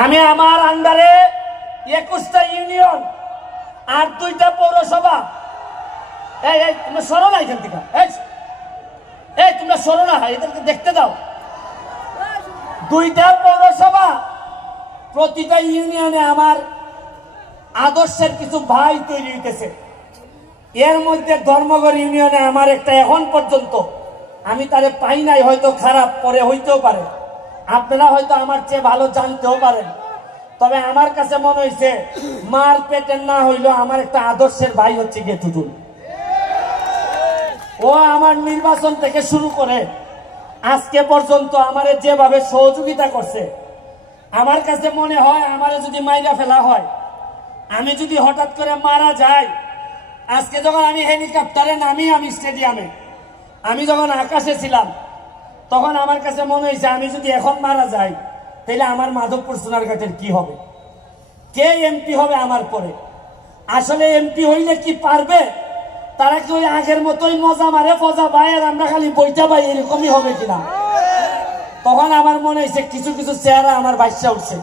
আমি আমার আন্ডারে 21টা ইউনিয়ন আর 2টা পৌরসভা। এই তোমরা সরো না এখান থেকে, এই তোমরা সরো না, এদেরকে দেখতে দাও। 2টা পৌরসভা, প্রতিটা ইউনিয়নে আমার আদর্শের কিছু ভাই তৈরি হইতেছে। এর মধ্যে ধর্মগড় ইউনিয়নে আমার একটা এখন পর্যন্ত আমি তারে পাই নাই, হয়তো খারাপ পরে হইতেও পারে, আপনারা হয়তো আমার চেয়ে ভালো জানতেও পারেন, তবে আমার কাছে মনে হয়েছে মার পেটের না হইলেও আমার একটা আদর্শের ভাই হচ্ছে গিয়ে টুটুল। ও আমার নির্বাচন থেকে শুরু করে আজকে পর্যন্ত আমারে যেভাবে সহযোগিতা করছে, আমার কাছে মনে হয় আমারে যদি মাইরা ফেলা হয়, আমি যদি হঠাৎ করে মারা যাই, আজকে যখন আমি হেলিকপ্টারে নামি, আমি স্টেডিয়ামে, আমি যখন আকাশে ছিলাম, তখন আমার কাছে মনে হয়েছে আমি যদি এখন মারা যাই তাহলে আমার মাধবপুর সোনারঘাটের কি হবে, কে এমপি হবে আমার পরে। আসলে এমপি হইলে কি পারবে, তারা কি ওই আগের মতোই মজা মারে ফজা ভাই আর আমরা খালি বইটা পাই, এরকমই হবে কিনা। তখন আমার মনে হয়েছে কিছু কিছু চেহারা আমার বাইসা উঠছে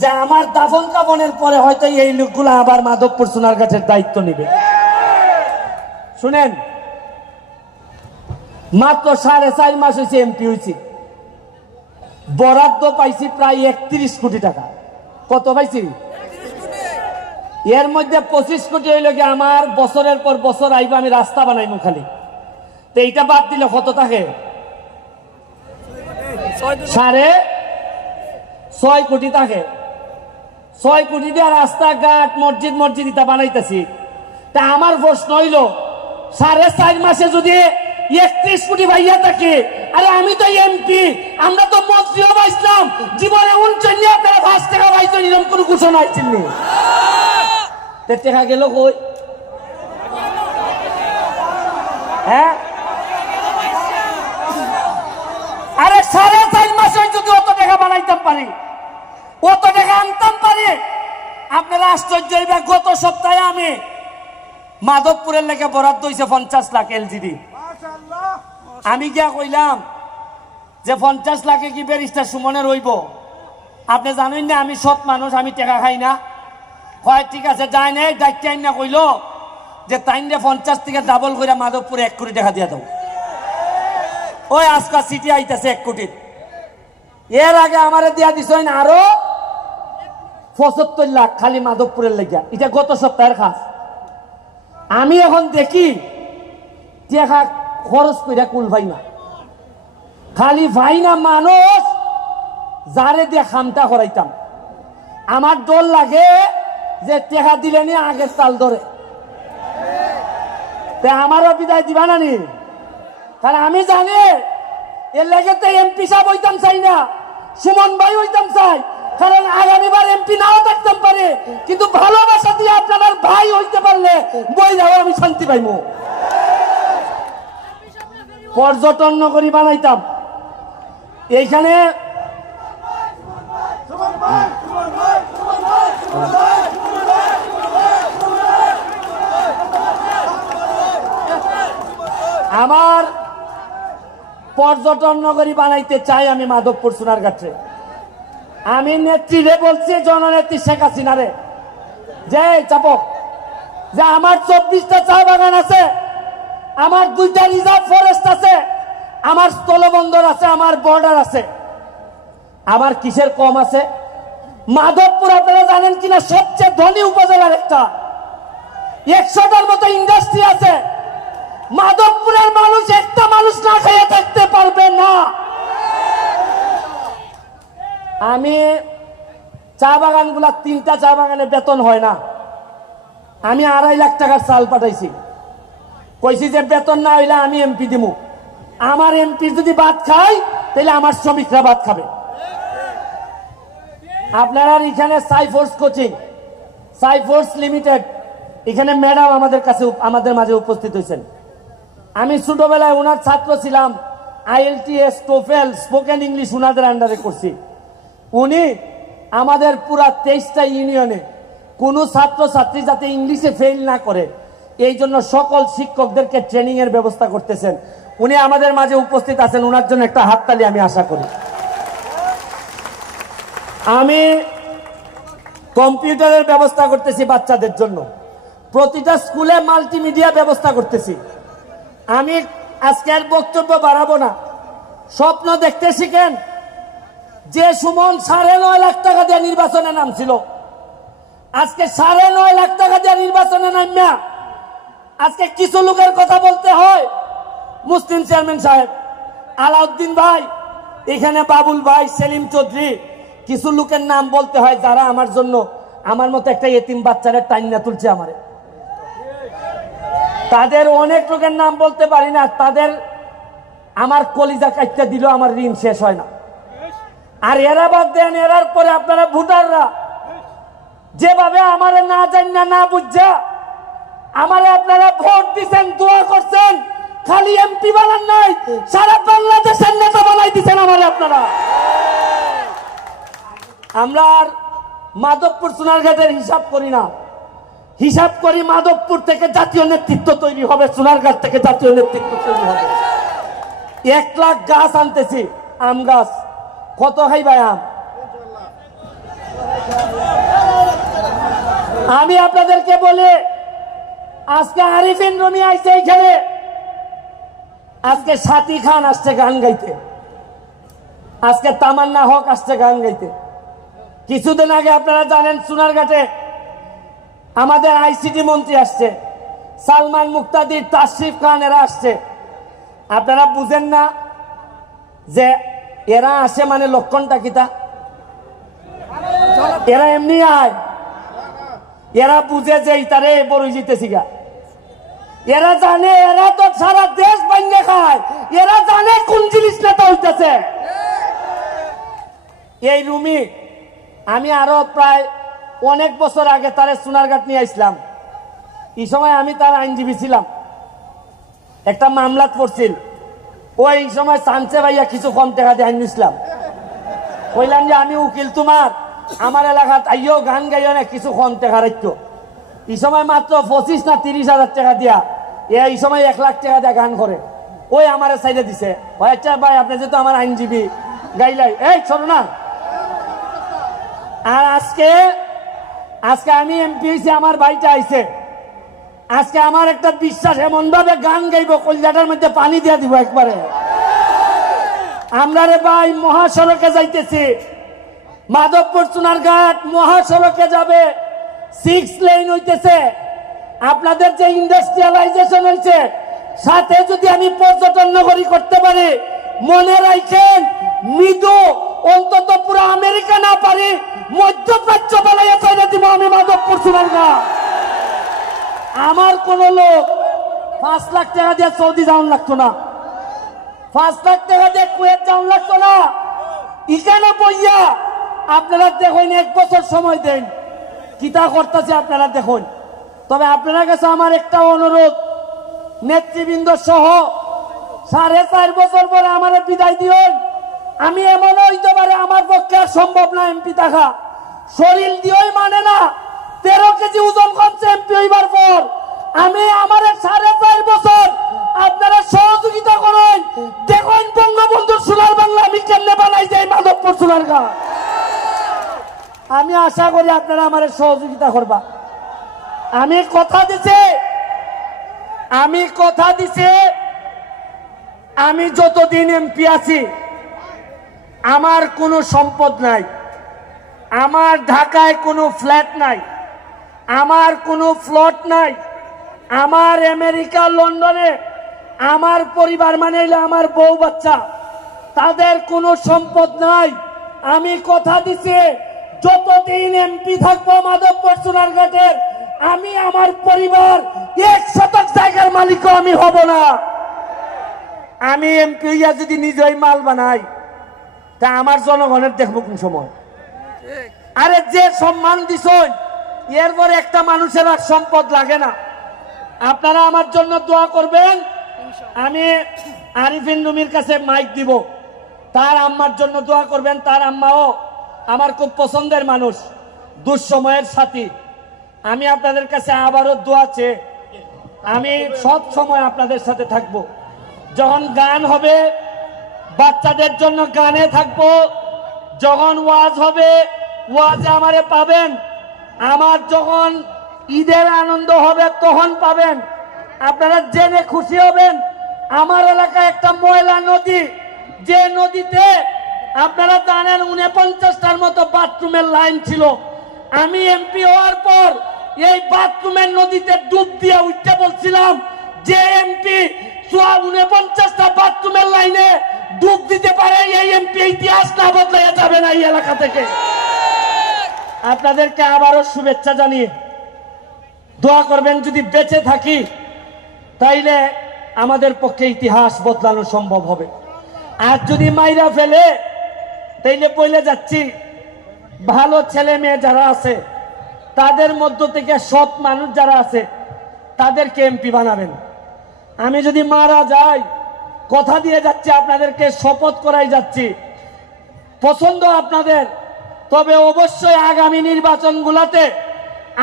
যে আমার দাফন কাফনের পরে হয়তো এই লোকগুলো আবার মাধবপুর সোনারঘাটের দায়িত্ব নেবে। শুনেন, মাত্র 4.5 মাস হয়েছে এমপি হয়েছি, বরাদ্দ পাইছি প্রায় 31 কোটি টাকা। কত পাইছি? এর মধ্যে 25 কোটি হইল কি আমার বছরের পর বছর আইবা আমি রাস্তা বানাইবো খালি। তো এইটা বাদ দিলে কত থাকে? 6.5 কোটি থাকে। 6 কোটি দিয়ে রাস্তাঘাট মসজিদ ইটা বানাইতেছি। তা আমার প্রশ্ন হইল 4.5 মাসে যদি 31 কোটি ভাইয়া থাকে, আরে আমি তো এমপি, আমরা তো মন্ত্রীও পাইছিলাম, জীবনে 49 আপনারা 5 টাকা পাইছেন, এরকম কোনো ঘোষণা আইছেন নি? টাকা গেল কই? হ্যাঁ, আরে 4.5 মাসে যদি অত টাকা বানাইতাম পারি, অত টাকা আনতাম পারি, আপনারা আশ্চর্য হইবেন। গত সপ্তাহে আমি মাধবপুরের লেগে বরাদ্দ হয়েছে 50 লাখ এলজিডি। আমি গিয়া কইলাম যে 50 লাখে কি ব্যারিস্টার সুমনের হইব? আপনি জানেন না আমি সৎ মানুষ, আমি টাকা খাই না। হয় ঠিক আছে, যাই নাই ডাক্তার না কইল যে তাই 50 থেকে ডাবল করে মাধবপুরে 1 কোটি টাকা দিয়ে দাও। ওই আজকাল সিটি আইতেছে 1 কোটি। এর আগে আমারে দিয়া দিছ আরো 75 লাখ খালি মাধবপুরের লেগিয়া, এটা গত সপ্তাহের খাস। আমি এখন দেখি টাকা খরচ করে কুল ভাই না, খালি ভাই না মানুষ যারে দিয়ে খামটা করাইতাম। আমার ডর লাগে যে টাকা দিলে নি আগের তাল ধরে, আমারও বিদায় দিবা না নি। কারণ আমি জানি এর লেগে তো এমপি সাহেব হইতাম চাই না, সুমন ভাই হইতাম চাই, কারণ আগামীবার এমপি নাও থাকতাম পারে, কিন্তু ভালোবাসা দিয়ে আপনার ভাই হইতে পারলে বই যাও আমি শান্তি পাইমু। পর্যটন নগরী বানাইতাম এইখানে। আমার পর্যটন নগরী বানাইতে চাই আমি মাধবপুর সোনারঘাটে। আমি নেত্রীরে বলছি, জননেত্রী শেখ হাসিনারে, যে চাপো যে আমার 24টা চা বাগান আছে, আমার 2টা রিজার্ভ ফরেস্ট আছে, আমার স্থলবন্দর আছে, আমার বর্ডার আছে, আমার কিসের কম আছে? মাধবপুর আপনারা জানেন কিনা সবচেয়ে ধনী উপজেলার একটা, 100টার মতো ইন্ডাস্ট্রি আছে। মাধবপুরের মানুষ একটা মানুষ না খেয়ে থাকতে পারবে না। আমি চা বাগান গুলা 3টা চা বাগানে বেতন হয় না, আমি 2.5 লাখ টাকার চাল পাঠাইছি, কইছি যে বেতন না হইলে আমি এমপি দিমু। আমার এমপি যদি ভাত খাই তাহলে আমার শ্রমিকরা ভাত খাবে। আপনারা এখানে সাইফোর্স কোচিং, সাইফোর্স লিমিটেড, এখানে ম্যাডাম আমাদের মাঝে উপস্থিত হয়েছেন। আমি ছোটবেলায় ওনার ছাত্র ছিলাম, IELTS টোফেল স্পোকেন ইংলিশ ওনাদের আন্ডারে করছি। উনি আমাদের পুরা 23টা ইউনিয়নে কোনো ছাত্র ছাত্রী যাতে ইংলিশে ফেল না করে এই জন্য সকল শিক্ষকদেরকে ট্রেনিং এর ব্যবস্থা করতেছেন। উনি আমাদের মাঝে উপস্থিত আছেন, ওনার জন্য একটা হাততালি আমি আশা করি। আমি কম্পিউটারের ব্যবস্থা করতেছি বাচ্চাদের জন্য, প্রতিটা স্কুলে মাল্টিমিডিয়া ব্যবস্থা করতেছি। আমি আজকে আর বক্তব্য বাড়াবো না, স্বপ্ন দেখতে শিখেন। যে সুমন 9.5 লাখ টাকা দিয়ে নির্বাচনে নামছিল, আজকে 9.5 লাখ টাকা দিয়ে নির্বাচনে নামিয়া আজকে কিছু লোকের কথা বলতে হয়। মুসলিম চেয়ারম্যান সাহেব, আলাউদ্দিন ভাই, এখানে বাবুল ভাই, সেলিম চৌধুরী, কিছু লোকের নাম বলতে হয় যারা আমার জন্য, আমার মতো একটা এতিম বাচ্চারে টাইনা তুলছে আমারে। তাদের অনেক লোকের নাম বলতে পারি না, তাদের আমার কলিজা কাটতে দিল, আমার ঋণ শেষ হয় না। আর এরা বাদ দেন, এরার পরে আপনারা ভোটাররা যেভাবে আমারে না জানা না বুঝা আমারে আপনারা ভোট দিচ্ছেন, দোয়া করছেন, খালি এমপি বানান নাই, সারা বাংলাদেশের নেতা বানাই দিচ্ছেন আমারে আপনারা। আমরা আর মাধবপুর সোনারঘাটের হিসাব করি না, হিসাব করি মাধবপুর থেকে জাতীয় নেতৃত্ব তৈরি হবে, সোনারঘাট থেকে জাতীয় নেতৃত্ব তৈরি হবে। 1 লাখ গাছ আনতেছি, আম গাছ। কত খাইবাই আম? আমি আপনাদেরকে বলি, আজকে আরিফিন রুমি আইছে এইখানে, আজকে সাথী খান আসছে গান গাইতে, আজকে তামান্না হক আসছে গান গাইতে। কিছুদিন আগে আপনারা জানেন সোনারঘাটে আমাদের আইসিটি মন্ত্রী আসছে, সালমান মুক্তাদির, তাশরিফ খান, এরা আসছে। আপনারা বুঝেন না যে এরা আসে মানে লক্ষণটা কিতা? এরা এমনি আয়, এরা বুঝে যে ইতারে বড় জিতেছি গা। এরা জানে, এরা তো সারা দেশ ভাঙ্গে খায়, এরা জানে কোন জিনিস নেতা হইতেছে। এই রুমি আমি আরো প্রায় অনেক বছর আগে তারে সোনারঘাট নিয়ে আসলাম। এই সময় আমি তার আইনজীবী ছিলাম, একটা মামলা করছিল। ওই সময় চান্সে ভাইয়া কিছু কম টাকা দিয়ে আইন নিছিলাম, কইলাম যে আমি উকিল, তোমার আমার এলাকাত আইও গান গাইও না, কিছু কম টাকা রাখতো। এই সময় মাত্র 25 না 30,000 টাকা দিয়া, এই সময় 1 লাখ টাকা দিয়া গান করে। ওই আমার সাইডে দিছে, আচ্ছা ভাই আপনি যেহেতু আমার আইনজীবী গাইলাই, এই শোনো না। আর আজকে আমি এমপি হয়েছি, আমার ভাইটা আইছে, আজকে আমার একটা বিশ্বাস, এমন ভাবে গান গাইব কলজাটার মধ্যে পানি দিয়া দিব একবারে। আমরা রে ভাই মহাসড়কে যাইতেছি, মাধবপুর সোনারঘাট মহাসড়কে যাবে, 6 লেন হইতেছে। আপনাদের যে ইন্ডাস্ট্রিয়ালাইজেশন হয়েছে, সাথে যদি আমি পর্যটন নগরী করতে পারি, মনে রাখেন মৃদু অন্তত পুরো আমেরিকা না পারি, মধ্যপ্রাচ্য বানাইয়া চলে দিব আমি মাধবপুর সোনারঘাট। আমার কোন লোক 5 লাখ টাকা দিয়ে সৌদি যাওয়ান লাগতো না, 5 লাখ টাকা দিয়ে কুয়েত যাওয়ান লাগতো না। এখানে বইয়া আপনারা দেখুন, 1 বছর সময় দেন, কিতা করতেছে আপনারা দেখুন। তবে আপনার কাছে আমার একটা অনুরোধ, নেতৃবৃন্দ সহ 4.5 বছর পরে আমার বিদায় দিন। আমি এমন হইতে পারে আমার পক্ষে আর সম্ভব না এমপি থাকা, শরীর দিয়েই মানে না। 13 কেজি ওজন কমছে এমপি হইবার পর। আমি আমার 4.5 বছর আপনারা সহযোগিতা করেন, দেখুন বঙ্গবন্ধুর সোনার বাংলা আমি কেমনে বানাই যাই মাধবপুর সোনারঘাট। আমি আশা করি আপনারা আমার সহযোগিতা করবা। আমি কথা দিছি, আমি যতদিন এমপি আছি আমার কোনো সম্পদ নাই, আমার ঢাকায় কোনো ফ্ল্যাট নাই, আমার কোনো প্লট নাই, আমার আমেরিকা লন্ডনে আমার পরিবার মানে আমার বউ বাচ্চা, তাদের কোনো সম্পদ নাই। আমি কথা দিছি যতদিন এমপি থাকবো মাধবপুর সোনারঘাটের, আমি আমার পরিবার 1 শতক জায়গার মালিকও আমি হব না। আমি এমপি হইয়া যদি নিজেই মাল বানাই, তা আমার জনগণের দেখবো কোন সময়? আরে যে সম্মান দিছেন, এরপর একটা মানুষের আর সম্পদ লাগে না। আপনারা আমার জন্য দোয়া করবেন। আমি আরিফিন রুমির কাছে মাইক দিব, তার আম্মার জন্য দোয়া করবেন। তার আম্মাও আমার খুব পছন্দের মানুষ, দুঃসময়ের সাথী। আমি আপনাদের কাছে আবারও দোয়া চেয়ে আমি সব সময় আপনাদের সাথে থাকব। যখন গান হবে বাচ্চাদের জন্য গানে থাকবো, যখন ওয়াজ হবে ওয়াজে আমারে পাবেন, আমার যখন ঈদের আনন্দ হবে তখন পাবেন। আপনারা জেনে খুশি হবেন, আমার এলাকায় একটা ময়লা নদী, যে নদীতে আপনারা জানেন 49টার মতো বাথরুমের লাইন ছিল। আমি এমপি হওয়ার পর এই বাথরুমের নদীতে ডুব দিয়ে উঠতে বলছিলাম যে এমপি 49টা বাথরুমের লাইনে ডুব দিতে পারে, এই এমপি ইতিহাস না বদলাইয়া যাবে না এই এলাকা থেকে। আপনাদেরকে আবারও শুভেচ্ছা জানিয়ে দোয়া করবেন, যদি বেঁচে থাকি তাইলে আমাদের পক্ষে ইতিহাস বদলানো সম্ভব হবে। আর যদি মাইরা ফেলে তাইলে বলে যাচ্ছি, ভালো ছেলে মেয়ে যারা আছে তাদের মধ্য থেকে সৎ মানুষ যারা আছে তাদেরকে এমপি বানাবেন। আমি যদি মারা যাই, কথা দিয়ে যাচ্ছি, আপনাদেরকে শপথ করাই যাচ্ছি, পছন্দ আপনাদের, তবে অবশ্যই আগামী নির্বাচনগুলোতে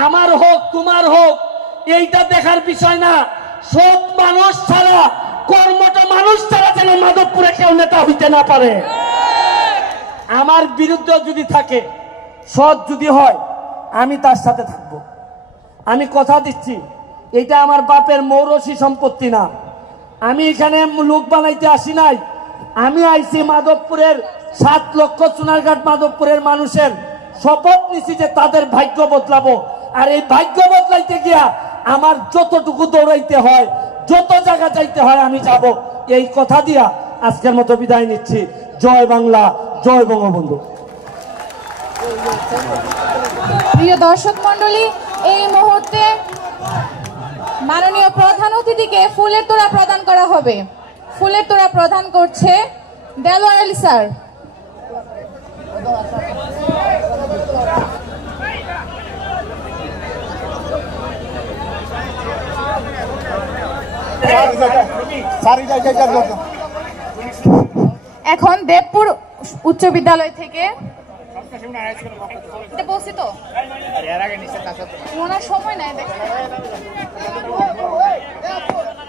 আমার হোক তোমার হোক এইটা দেখার বিষয় না, সৎ মানুষ ছাড়া, কর্মঠ মানুষ ছাড়া যেন মাধবপুরে কেউ নেতা হইতে না পারে। আমার বিরুদ্ধে যদি থাকে, সৎ যদি হয়, আমি তার সাথে থাকব। আমি কথা দিচ্ছি, এটা আমার বাপের মৌরসী সম্পত্তি না। আমি এখানে লোক বানাইতে আসি নাই, আমি আইছি মাধবপুরের 7 লক্ষ সোনারঘাট মাধবপুরের মানুষের শপথ নিছি যে তাদের ভাগ্য বদলাবো। আর এই ভাগ্য বদলাইতে গিয়া আমার যতটুকু দৌড়াইতে হয়, যত জায়গা যাইতে হয় আমি যাব। এই কথা দিয়া আজকের মতো বিদায় নিচ্ছি। জয় বাংলা, জয় বঙ্গবন্ধু। প্রিয় দর্শক মন্ডলী, এই মুহূর্তে মাননীয় প্রধান অতিথিকে ফুলের তোড়া প্রদান করা হবে। ফুলের তোড়া প্রদান করছে দেলোয়ার আলী স্যার। এখন দেবপুর উচ্চ বিদ্যালয় থেকে বলছি তো, ওনার সময় নাই।